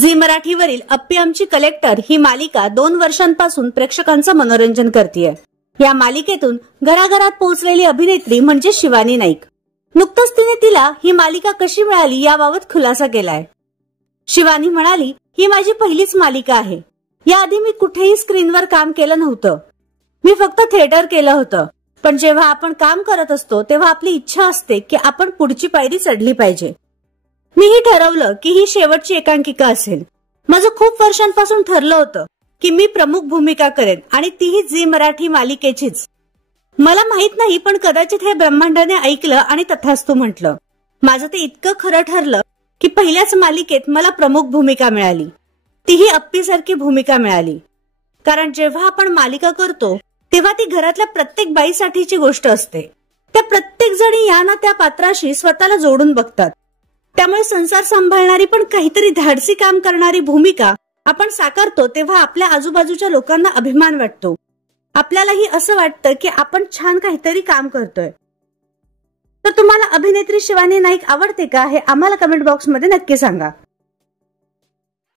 Zee मराठीवरील अप्पी आमची collector ही मालिका 2 वर्षांपासून प्रेक्षकांचं मनोरंजन करतेय। या मालिकेतून घराघरात पोहोचलेली अभिनेत्री म्हणजे शिवानी नाईक। नुकतंच तिला ही मालिका कशी मिळाली याबाबत खुलासा केलाय। शिवानी म्हणाली, ही माझी पहिलीच मालिका आहे। याआधी मी कुठेही स्क्रीनवर काम केलं नव्हतं। मी फक्त थिएटर केलं होतं। पण जेव्हा आपण काम करत असतो तेव्हा आपली इच्छा असते की आपण पुढची पायरी चढली पाहिजे। मीही ठरवलं की ही शेवटची एकांकिका असेल। माझं खूप वर्षांपासून ठरलं होतं की मी प्रमुख भूमिका करेन आणि तीही झी मराठी मालिकेचीच। मला माहित नाही पण कदाचित हे ब्रह्मांडाने ऐकलं आणि तथास्तु म्हटलं। माझं ते इतकं खरं ठरलं की पहिल्याच मालिकेत मला प्रमुख भूमिका मिळाली, तीही अप्पीसारखी भूमिका मिळाली। कारण जेव्हा आपण मालिका करतो तेव्हा ती घरातल्या प्रत्येक बाईसाठीची गोष्ट असते। त्या प्रत्येक जणी या ना त्या पात्राशी स्वतःला जोडून बघतात। त्यामुळे संसार सांभाळणारी पण काहीतरी धाडसी काम करणारी भूमिका आपण साकारतो तेव्हा आपल्या आजूबाजूच्या लोकांना अभिमान वाटतो। आपल्यालाही असं वाटतं की आपण छान काहीतरी काम करतोय। तर तुम्हाला अभिनेत्री शिवानी नाईक आवडते का हे आम्हाला कमेंट बॉक्समध्ये नक्की सांगा।